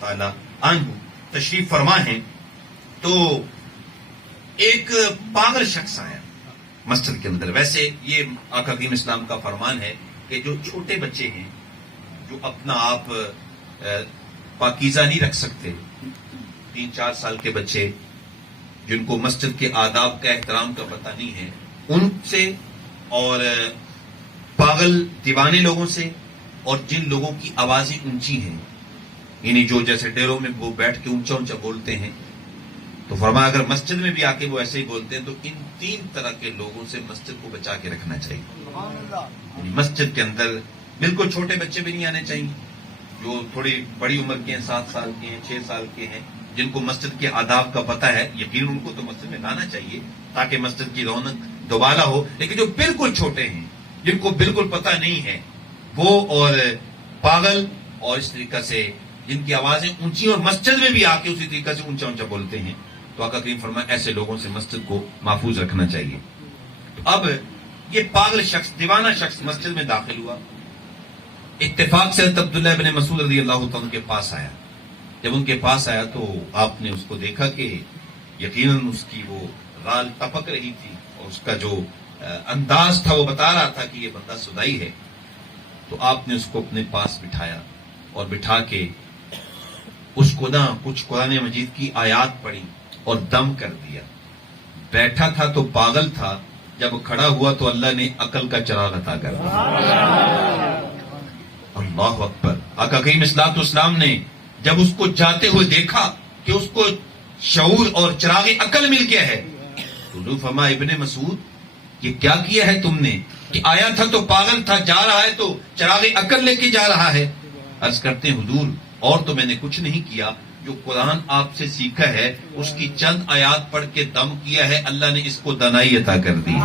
تعالی عنہ تشریف فرما ہیں تو ایک پاگل شخص آیا مسجد کے اندر. ویسے یہ آقا کریم اسلام کا فرمان ہے کہ جو چھوٹے بچے ہیں جو اپنا آپ پاکیزہ نہیں رکھ سکتے, 3-4 سال کے بچے جن کو مسجد کے آداب کا احترام کا پتہ نہیں ہے, ان سے اور پاگل دیوانے لوگوں سے اور جن لوگوں کی آوازیں اونچی ہیں, یعنی جو جیسے ڈیروں میں وہ بیٹھ کے اونچا اونچا بولتے ہیں, تو فرمایا اگر مسجد میں بھی آ کے وہ ایسے ہی بولتے ہیں تو ان 3 طرح کے لوگوں سے مسجد کو بچا کے رکھنا چاہیے. یعنی مسجد کے اندر بالکل چھوٹے بچے بھی نہیں آنے چاہیے, جو تھوڑی بڑی عمر کے ہیں, 7 سال کے ہیں, 6 سال کے ہیں, جن کو مسجد کے آداب کا پتہ ہے, یقیناً ان کو تو مسجد میں لانا چاہیے تاکہ مسجد کی رونق دوبالا ہو. لیکن جو بالکل چھوٹے ہیں, جن کو بالکل پتہ نہیں ہے, وہ اور پاگل اور اس طریقہ سے جن کی آوازیں اونچی اور مسجد میں بھی آ کے اسی طریقہ سے اونچا اونچا بولتے ہیں, تو آقا کریم فرمایا ایسے لوگوں سے مسجد کو محفوظ رکھنا چاہیے. تو اب یہ پاگل شخص, دیوانہ شخص مسجد میں داخل ہوا, اتفاق سے حضرت عبداللہ ابن مسعود رضی اللہ تعالیٰ کے پاس آیا. جب ان کے پاس آیا تو آپ نے اس کو دیکھا کہ یقیناً اس کی وہ غال ٹپک رہی تھی اور اس کا جو انداز تھا وہ بتا رہا تھا کہ یہ بندہ سدائی ہے. تو آپ نے اس کو اپنے پاس بٹھایا اور بٹھا کے اس کو نہ کچھ قرآن مجید کی آیات پڑھی اور دم کر دیا. بیٹھا تھا تو پاگل تھا, جب کھڑا ہوا تو اللہ نے عقل کا چراغ عطا کر دیا. اللہ اکبر. آقا کریم اصلاۃ والسلام نے جب اس کو جاتے ہوئے دیکھا کہ اس کو شعور اور چراغ عقل مل گیا ہے, تو حضور فرمایا ابن مسعود یہ کیا کیا ہے تم نے کہ آیا تھا تو پاگل تھا, جا رہا ہے تو چراغ عقل لے کے جا رہا ہے. عرض کرتے ہیں حضور اور تو میں نے کچھ نہیں کیا, جو قرآن آپ سے سیکھا ہے اس کی چند آیات پڑھ کے دم کیا ہے, اللہ نے اس کو دانائی عطا کر دی.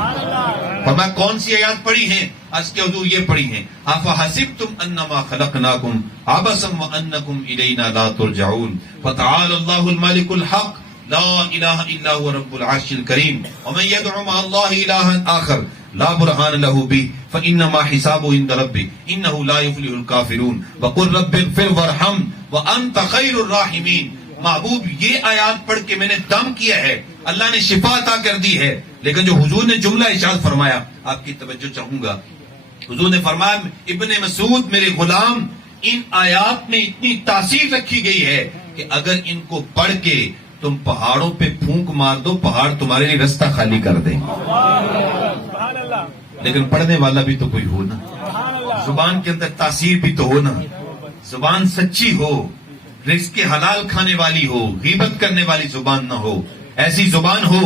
فرمایا کون سی آیات پڑھی ہیں؟ عرض کے حضور یہ پڑھی ہیں افحسبتم انما خلقناکم عبثا وانکم الینا لا ترجعون فتعالى الله الملك الحق لا الہ الا هو رب العرش الکریم ومن يدع مع الله الها آخر لا برهان له به فانما حسابه عند ربه انه لا يفلح الكافرون وقل رب اغفر وارحم وانت خیر الراحمین. محبوب یہ آیات پڑھ کے میں نے دم کیا ہے, اللہ نے شفا عطا کر دی ہے. لیکن جو حضور نے جملہ ارشاد فرمایا, آپ کی توجہ چاہوں گا, حضور نے فرمایا ابن مسعود میرے غلام, ان آیات میں اتنی تاثیر رکھی گئی ہے کہ اگر ان کو پڑھ کے تم پہاڑوں پہ پھونک مار دو, پہاڑ تمہارے لیے رستہ خالی کر دیں. لیکن پڑھنے والا بھی تو کوئی ہو نا, زبان کے اندر تاثیر بھی تو ہو نا, زبان سچی ہو, رزق کے حلال کھانے والی ہو, غیبت کرنے والی زبان نہ ہو, ایسی زبان ہو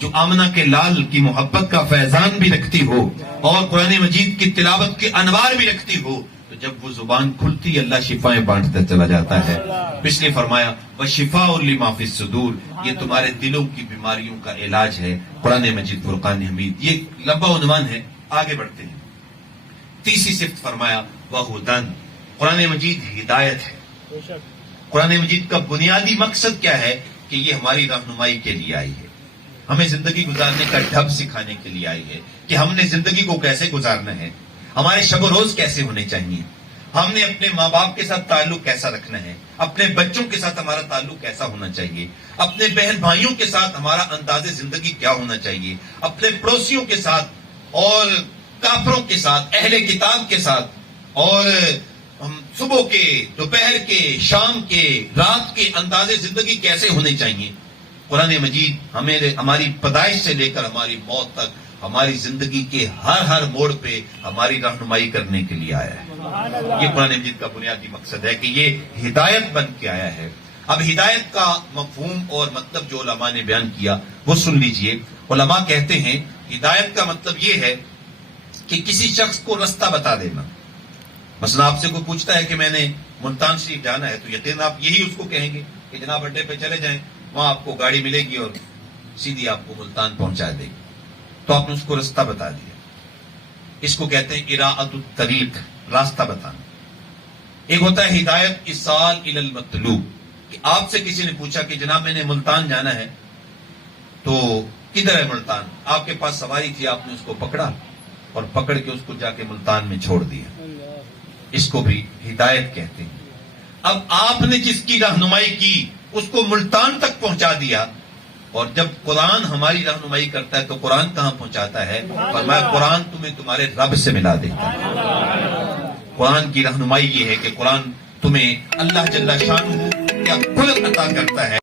جو آمنہ کے لال کی محبت کا فیضان بھی رکھتی ہو اور قرآن مجید کی تلاوت کے انوار بھی رکھتی ہو. تو جب وہ زبان کھلتی اللہ شفائیں بانٹتا چلا جاتا ہے. اس لیے فرمایا وَشِفَاءٌ لِمَا فِي الصُّدُورِ, یہ تمہارے دلوں کی بیماریوں کا علاج ہے قرآن مجید فرقان حمید. یہ لمبا عنوان ہے, آگے بڑھتے ہیں. تیسری صفت فرمایا وَهُدًى, قرآن مجید ہدایت ہے. قرآن مجید کا بنیادی مقصد کیا ہے کہ یہ ہماری رہنمائی کے لیے آئی ہے, ہمیں زندگی گزارنے کا ڈھب سکھانے کے لیے آئی ہے کہ ہم نے زندگی کو کیسے گزارنا ہے, ہمارے شب و روز کیسے ہونے چاہیے, ہم نے اپنے ماں باپ کے ساتھ تعلق کیسا رکھنا ہے, اپنے بچوں کے ساتھ ہمارا تعلق کیسا ہونا چاہیے, اپنے بہن بھائیوں کے ساتھ ہمارا انداز زندگی کیا ہونا چاہیے, اپنے پڑوسیوں کے ساتھ اور کافروں کے ساتھ, اہل کتاب کے ساتھ, اور صبح کے, دوپہر کے, شام کے, رات کے انداز زندگی کیسے ہونے چاہیے. قرآن مجید ہماری پیدائش سے لے کر ہماری موت تک ہماری زندگی کے ہر موڑ پہ ہماری رہنمائی کرنے کے لیے آیا ہے. یہ قرآن مجید کا بنیادی مقصد ہے کہ یہ ہدایت بن کے آیا ہے. اب ہدایت کا مفہوم اور مطلب جو علماء نے بیان کیا وہ سن لیجئے. علماء کہتے ہیں ہدایت کا مطلب یہ ہے کہ کسی شخص کو رستہ بتا دینا. مثلا آپ سے کوئی پوچھتا ہے کہ میں نے ملتان شریف جانا ہے, تو یقیناً آپ یہی اس کو کہیں گے کہ جناب اڈے پہ چلے جائیں, وہاں آپ کو گاڑی ملے گی اور سیدھی آپ کو ملتان پہنچا دے گی. تو آپ نے اس کو رستہ بتا دیا. اس کو کہتے ہیں اراءۃ الطریق, راستہ بتانا. ایک ہوتا ہے ہدایت اصال الی المطلوب, کہ آپ سے کسی نے پوچھا کہ جناب میں نے ملتان جانا ہے, تو کدھر ہے ملتان؟ آپ کے پاس سواری تھی, آپ نے اس کو پکڑا اور پکڑ کے اس کو جا کے ملتان میں چھوڑ دیا. اس کو بھی ہدایت کہتے ہیں. اب آپ نے جس کی رہنمائی کی اس کو ملتان تک پہنچا دیا، اور جب قرآن ہماری رہنمائی کرتا ہے تو قرآن کہاں پہنچاتا ہے؟ فرمایا قرآن تمہیں تمہارے رب سے ملا دیتا ہے۔ قرآن کی رہنمائی یہ ہے کہ قرآن تمہیں اللہ جل شانہ کیا خلق عطا کرتا ہے۔